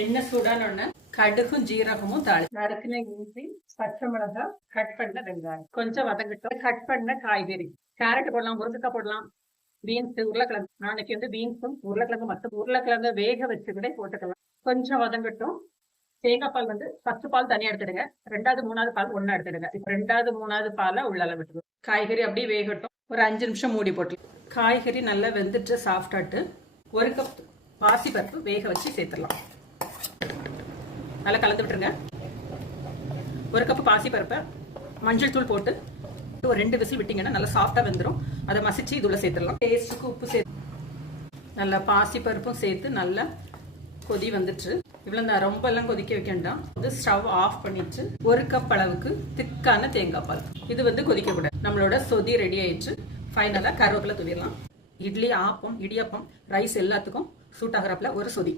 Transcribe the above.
எண்ணெய் சூடான கடுகும் ஜீரகமும் தாளி நறுக்குன இஞ்சி பச்சை மிளகாய் கட் பண்ண வெங்காயம் கொஞ்சம் வதங்கிட்டு கட் பண்ண காய்கறி கேரட் போடலாம் முருங்கைக்காய் போடலாம் பீன்ஸ் உருளைக்கிழங்கு நாளைக்கு வந்து பீன்ஸும் உருளைக்கிழங்கு மற்ற உருளைக்கிழங்கு வேக வச்சு கூட போட்டுக்கலாம் கொஞ்சம் வதங்கட்டும் தேங்காய் பால் வந்து ஃபர்ஸ்ட் பால் தனியா எடுத்துடுங்க ரெண்டாவது மூணாவது பால் ஒன்னா எடுத்துடுங்க இப்ப ரெண்டாவது மூணாவது பாலை உள்ளால விட்டுருவோம் காய்கறி அப்படியே வேகட்டும் ஒரு 5 நிமிஷம் மூடி போட்டு காய்கறி நல்லா வெந்துட்டு சாஃப்டாட்டு 1 கப் பாசி பருப்பு வேக வச்சு சேர்த்துடலாம் நல்லா கலந்து விட்டுருங்க 1 கப் பாசி பருப்பை மஞ்சள் தூள் போட்டு ஒரு 2 விசில் விட்டீங்கன்னா நல்லா சாஃப்டா வெந்துடும் அதை மசிச்சு இதுல சேர்த்துடலாம் டேஸ்ட்டுக்கு உப்பு சேர்த்து நல்லா பாசி பருப்பும் சேர்த்து நல்லா கொதி வந்துட்டு இவ்வளவு ரொம்ப எல்லாம் கொதிக்க வைக்க வேண்டாம் ஸ்டவ் ஆஃப் பண்ணிட்டு 1 கப் அளவுக்கு திக்கான தேங்காய் பால் இது வந்து கொதிக்க கூடாது நம்மளோட சொதி ரெடி ஆயிடுச்சு ஃபைனலா கருவேப்பிலை தூவிடலாம் இட்லி ஆப்பம் இடியாப்பம் ரைஸ் எல்லாத்துக்கும் சூட் ஆகிறப்பல ஒரு சொதி